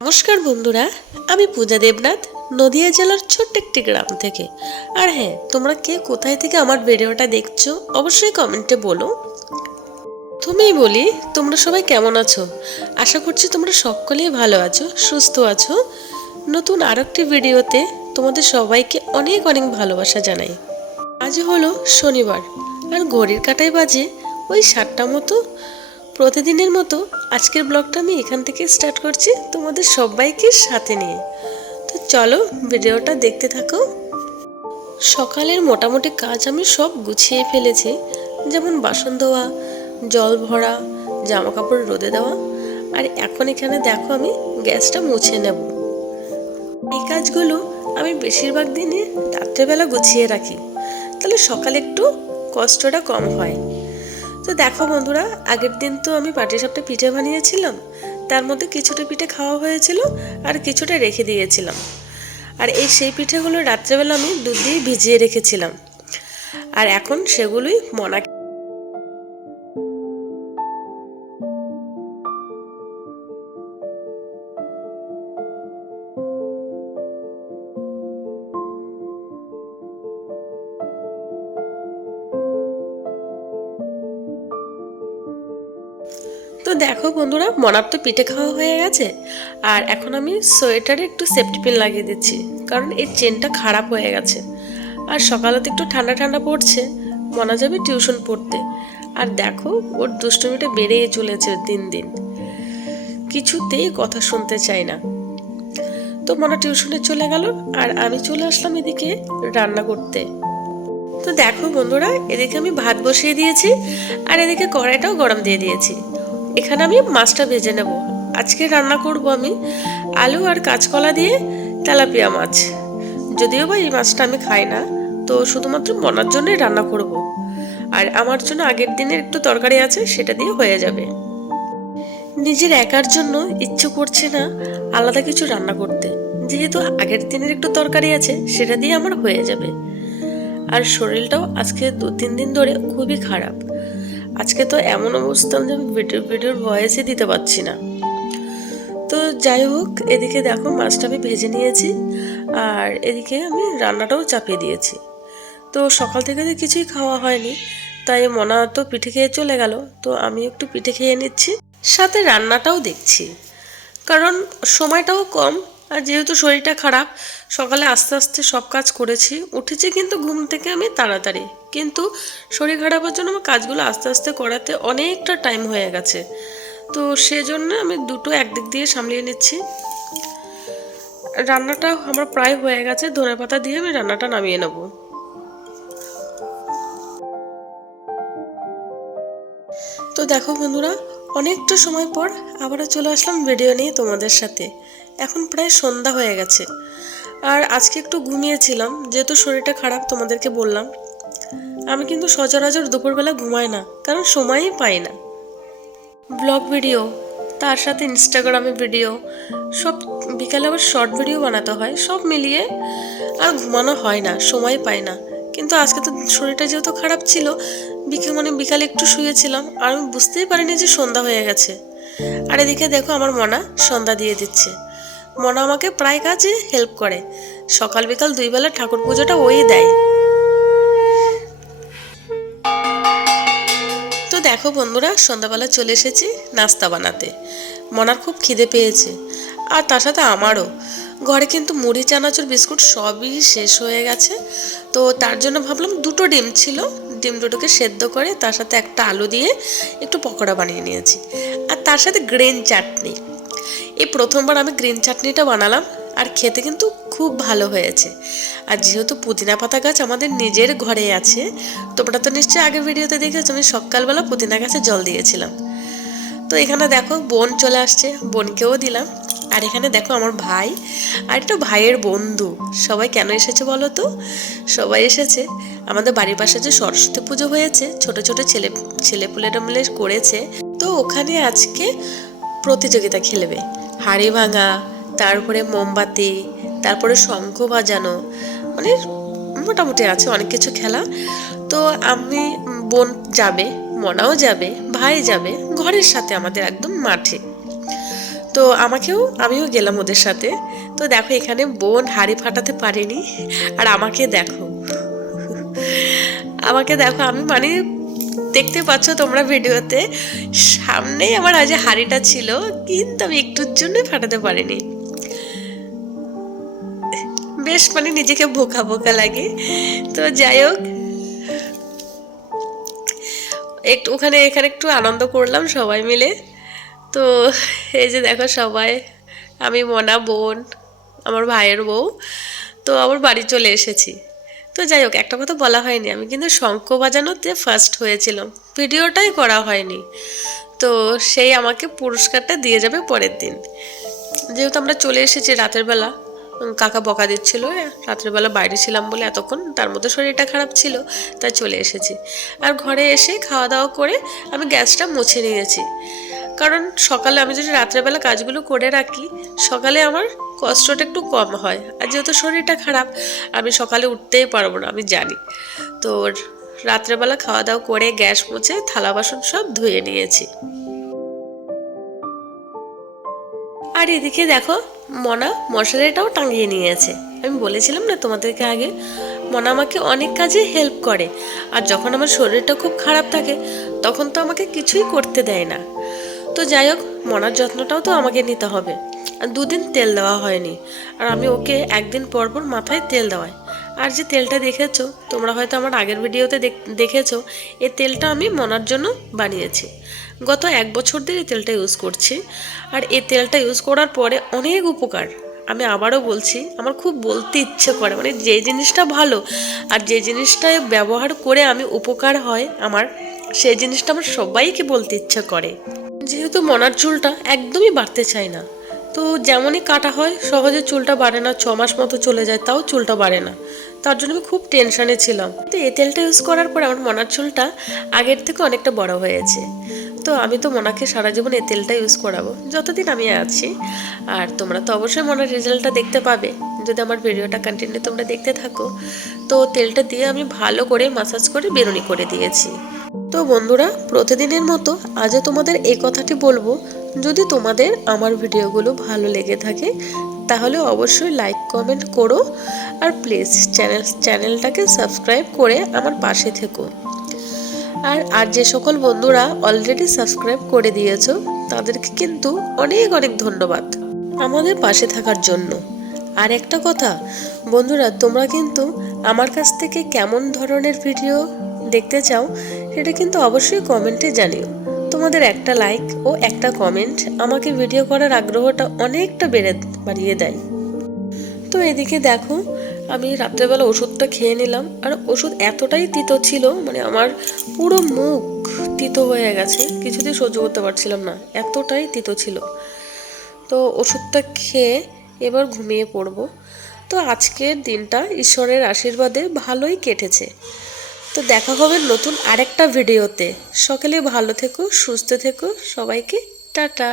নমস্কার বন্ধুরা, আমি পূজা দেবনাথ, নদিয়া জেলার ছোট্ট একটি গ্রাম থেকে। আর হ্যাঁ তোমরা কে কোথায় থেকে আমার ভিডিওটা দেখছ, অবশ্যই কমেন্টে বলো। তুমিই বলি, তোমরা সবাই কেমন আছো? আশা করছি তোমরা সকলেই ভালো আছো, সুস্থ আছো। নতুন আর একটি ভিডিওতে তোমাদের সবাইকে অনেক অনেক ভালোবাসা জানাই। আজ হলো শনিবার, আর ঘড়ির কাটায় বাজে ওই সাতটা মতো। প্রতিদিনের মতো আজকের ব্লগটা আমি এখান থেকে স্টার্ট করছি তোমাদের সবাইকে সাথে নিয়ে। তো চলো ভিডিওটা দেখতে থাকো। সকালের মোটামুটি কাজ আমি সব গুছিয়ে ফেলেছি, যেমন বাসন ধোয়া, জল ভরা জামা কাপড় রোদে দেওয়া, আর এখন এখানে দেখো আমি গ্যাসটা মুছে নেব। এই কাজগুলো আমি বেশিরভাগ দিনে রাত্রেবেলা গুছিয়ে রাখি, তাহলে সকালে একটু কষ্টটা কম হয়। তো দেখো বন্ধুরা, আগের দিন তো আমি পাটিসাপটা পিঠে বানিয়েছিলাম। তার মধ্যে কিছুটা পিঠে খাওয়া হয়েছিল আর কিছুটা রেখে দিয়েছিলাম। আর এই সেই পিঠেগুলো রাত্রেবেলা আমি দুধ দিয়ে ভিজিয়ে রেখেছিলাম। আর এখন সেগুলোই মনা দেখো বন্ধুরা, মনার তো পিঠে খাওয়া হয়ে গেছে। আর এখন আমি সোয়েটারে একটু সেফটি পিন লাগিয়ে দিচ্ছি, কারণ এই চেনটা খারাপ হয়ে গেছে। আর সকালে তো একটু ঠান্ডা ঠান্ডা পড়ছে, মনা যাবে টিউশন পড়তে। আর দেখো, ওর দুষ্টুমিটা বেড়েই চলেছে দিন দিন। কিছুতেই কথা শুনতে চায় না। তো মনা টিউশনে চলে গেল, আর আমি চলে আসলাম এদিকে রান্না করতে। তো দেখো বন্ধুরা, এদিকে আমি ভাত বসিয়ে দিয়েছি, আর এদিকে কড়াইটাও গরম দিয়ে দিয়েছি। এখানে আমি মাছটা ভেজে নেব। আজকে রান্না করব আমি আলু আর কাঁচকলা দিয়ে তেলাপিয়া মাছ। যদিও বা এই মাছটা আমি খাই না, তো শুধুমাত্র মনার জন্যই রান্না করব। আর আমার জন্য আগের দিনের একটু তরকারি আছে, সেটা দিয়ে হয়ে যাবে। নিজের একার জন্য ইচ্ছে করছে না আলাদা কিছু রান্না করতে। যেহেতু আগের দিনের একটু তরকারি আছে, সেটা দিয়ে আমার হয়ে যাবে। আর শরীরটাও আজকে দু তিন দিন ধরে খুবই খারাপ। আজকে তো এমন অবস্থা যে আমি ভিডিও ভিডিওর ভয়েসই দিতে পারছি না। তো যাই হোক, এদিকে দেখো মাছটা আমি ভেজে নিয়েছি, আর এদিকে আমি রান্নাটাও চাপিয়ে দিয়েছি। তো সকাল থেকে তো কিছুই খাওয়া হয়নি, তাই মনা তো পিঠে খেয়ে চলে গেল। তো আমি একটু পিঠে খেয়ে নিচ্ছি, সাথে রান্নাটাও দেখছি। কারণ সময়টাও কম আর যেহেতু শরীরটা খারাপ, সকালে আস্তে আস্তে সব কাজ করেছি। উঠেছি কিন্তু ঘুম থেকে আমি তাড়াতাড়ি। কিন্তু শরীর খারাপের জন্য আমার কাজগুলো আস্তে আস্তে করাতে অনেকটা টাইম হয়ে গেছে। তো সেজন্য আমি দুটো একদিক দিয়ে সামলিয়ে নিচ্ছি। রান্নাটা আমার প্রায় হয়ে গেছে ধনে পাতা দিয়ে আমি রান্নাটা নামিয়ে নেব। তো দেখো বন্ধুরা, অনেকটা সময় পর আবারও চলে আসলাম ভিডিও নিয়ে তোমাদের সাথে। এখন প্রায় সন্ধ্যা হয়ে গেছে। আর আজকে একটু ঘুমিয়েছিলাম, যেহেতু শরীরটা খারাপ তোমাদেরকে বললাম। আমি কিন্তু সচরাচর দুপুরবেলা ঘুমাই না, কারণ সময়ই পাই না। ব্লগ ভিডিও, তার সাথে ইনস্টাগ্রামে ভিডিও, সব বিকালে আবার শর্ট ভিডিও বানাতে হয়, সব মিলিয়ে আর ঘুমানো হয় না, সময় পাই না। কিন্তু আজকে তো শরীরটা যেহেতু খারাপ ছিল, বিকে মানে বিকালে একটু শুয়েছিলাম, আর আমি বুঝতেই পারিনি যে সন্ধ্যা হয়ে গেছে। আর এদিকে দেখো আমার মনা সন্ধ্যা দিয়ে দিচ্ছে। মনা আমাকে প্রায় কাজে হেল্প করে। সকাল বিকাল দুই বেলা ঠাকুর পুজোটা ওই দেয়। তো দেখো বন্ধুরা, সন্ধ্যাবেলা চলে এসেছি নাস্তা বানাতে। মনার খুব খিদে পেয়েছে, আর তার সাথে আমারও। ঘরে কিন্তু মুড়ি, চানাচুর, বিস্কুট সবই শেষ হয়ে গেছে। তো তার জন্য ভাবলাম দুটো ডিম ছিল, ডিম দুটোকে সেদ্ধ করে তার সাথে একটা আলু দিয়ে একটু পকোড়া বানিয়ে নিয়েছি। আর তার সাথে গ্রেন চাটনি। এই প্রথমবার আমি গ্রিন চাটনিটা বানালাম, আর খেতে কিন্তু খুব ভালো হয়েছে। আর যেহেতু পুদিনা পাতা গাছ আমাদের নিজের ঘরে আছে, তোমরা তো নিশ্চয়ই আগের ভিডিওতে দেখেছ, আমি সকালবেলা পুদিনা গাছে জল দিয়েছিলাম। তো এখানে দেখো বোন চলে আসছে, বোনকেও দিলাম। আর এখানে দেখো আমার ভাই, আর একটা ভাইয়ের বন্ধু। সবাই কেন এসেছে বলো তো? সবাই এসেছে। আমাদের বাড়ির পাশে যে সরস্বতী পুজো হয়েছে, ছোট ছোট ছেলে, ছেলেপুলেরা মিলে করেছে। তো ওখানে আজকে প্রতিযোগিতা খেলবে। হাড়ি ভাঙা, তারপরে মোমবাতি, তারপরে শঙ্খ বাজানো মানে মোটামুটি আছে অনেক কিছু খেলা। তো আমি বোন যাবে, মনাও যাবে, ভাই যাবে, ঘরের সাথে আমাদের একদম মাঠে। তো আমাকেও, আমিও গেলাম ওদের সাথে। তো দেখো এখানে বোন হাড়ি ফাটাতে পারেনি, আর আমাকে দেখো। আমাকে দেখো, আমি মানে দেখতে পাচ্ছ তোমরা ভিডিওতে, সামনেই আমার আজ হাড়িটা ছিল, কিন্তু আমি একটুর জন্যই ফাটাতে পারিনি। বেশ মানে নিজেকে বোকা বোকা লাগে। তো যাই হোক, একটু ওখানে, এখানে একটু আনন্দ করলাম সবাই মিলে। তো এই যে দেখো সবাই, আমি মনা বোন, আমার ভাইয়ের বউ, তো আমার বাড়ি চলে এসেছি। তো যাই হোক, একটা কথা বলা হয়নি। আমি কিন্তু শঙ্খ বাজানোতে ফার্স্ট হয়েছিলাম। ভিডিওটাই করা হয়নি। তো সেই আমাকে পুরস্কারটা দিয়ে যাবে পরের দিন। যেহেতু আমরা চলে এসেছি রাতের বেলা কাকা বকা দিচ্ছিল রাতের বেলা বাইরে ছিলাম বলে এতক্ষণ তার মধ্যে শরীরটা খারাপ ছিল, তাই চলে এসেছি। আর ঘরে এসে খাওয়া দাওয়া করে আমি গ্যাসটা মুছে নিয়েছি। কারণ সকালে আমি যদি রাত্রেবেলা কাজগুলো করে রাখি, সকালে আমার কষ্টটা একটু কম হয়। আর যেহেতু শরীরটা খারাপ, আমি সকালে উঠতেই পারব না, আমি জানি। তো রাত্রেবেলা খাওয়া দাওয়া করে গ্যাস মুছে থালা বাসন সব ধুয়ে নিয়েছি। আর এদিকে দেখো, মনা মশারিটাও টাঙিয়ে নিয়েছে। আমি বলেছিলাম না তোমাদেরকে আগে? মনা আমাকে অনেক কাজে হেল্প করে। আর যখন আমার শরীরটা খুব খারাপ থাকে, তখন তো আমাকে কিছুই করতে দেয় না। তো যাই হোক, মনার যত্নটাও তো আমাকে নিতে হবে। দুদিন তেল দেওয়া হয়নি। আর আমি ওকে একদিন পর পর মাথায় তেল দেওয়াই। আর যে তেলটা দেখেছ, তোমরা হয়তো আমার আগের ভিডিওতে দেখ- দেখেছ এই তেলটা আমি মনার জন্য বানিয়েছি। গত এক বছর ধরে এই তেলটা ইউজ করছি। আর এই তেলটা ইউজ করার পরে অনেক উপকার। আমি আবারও বলছি, আমার খুব বলতে ইচ্ছে করে মানে যে জিনিসটা ভালো আর যে জিনিসটা ব্যবহার করে আমি উপকার হয় আমার, সেই জিনিসটা আমার সবাইকে বলতে ইচ্ছে করে। যেহেতু মনার চুলটা একদমই বাড়তে চায় না। তো যেমনই কাটা হয়, সহজে চুলটা বাড়ে না ছ মাস মতো চলে যায়, তাও চুলটা বাড়ে না। তার জন্য আমি খুব টেনশানে ছিলাম। তো এই তেলটা ইউজ করার পরে আমার মনার চুলটা আগের থেকে অনেকটা বড় হয়েছে। তো আমি তো মনাকে সারা জীবন এই তেলটা ইউজ করাবো। যতদিন আমি আছি, আর তোমরা তো অবশ্যই মনার রেজাল্টটা দেখতে পাবে। যদি আমার ভিডিওটা কন্টিনিউ তোমরা দেখতে থাকো, তো তেলটা দিয়ে আমি ভালো করে মাসাজ করে বেরুনি করে দিয়েছি। তো বন্ধুরা, প্রতিদিনের মতো আজও তোমাদের এই কথাটি বলব। যদি তোমাদের আমার ভিডিওগুলো ভালো লেগে থাকে, তাহলে অবশ্যই লাইক কমেন্ট করো আর প্লিজ চ্যানেল চ্যানেলটাকে সাবস্ক্রাইব করে আমার পাশে থেকো। আর আর যে সকল বন্ধুরা অলরেডি সাবস্ক্রাইব করে দিয়েছ, তাদেরকে কিন্তু অনেক অনেক ধন্যবাদ আমাদের পাশে থাকার জন্য। আর একটা কথা, বন্ধুরা, তোমরা কিন্তু আমার কাছ থেকে কেমন ধরনের ভিডিও দেখতে চাও সেটা কিন্তু অবশ্যই কমেন্টে জানিও। তোমাদের একটা লাইক ও একটা কমেন্ট আমাকে ভিডিও করার আগ্রহটা অনেকটা বেড়ে, বাড়িয়ে দেয়। তো এদিকে দেখো, আমি রাত্রেবেলা ওষুধটা খেয়ে নিলাম, আর ওষুধ এতটাই তিতো ছিল মানে আমার পুরো মুখ তিতো হয়ে গেছে, কিছুতেই সহ্য করতে পারছিলাম না, এতটাই তিতো ছিল। তো ওষুধটা খেয়ে এবার ঘুমিয়ে পড়ব। তো আজকের দিনটা ঈশ্বরের আশীর্বাদে ভালোই কেটেছে। তো দেখা হবে নতুন আরেকটা ভিডিওতে। সকলে ভালো থেকো সুস্থ থেকো সবাইকে টাটা।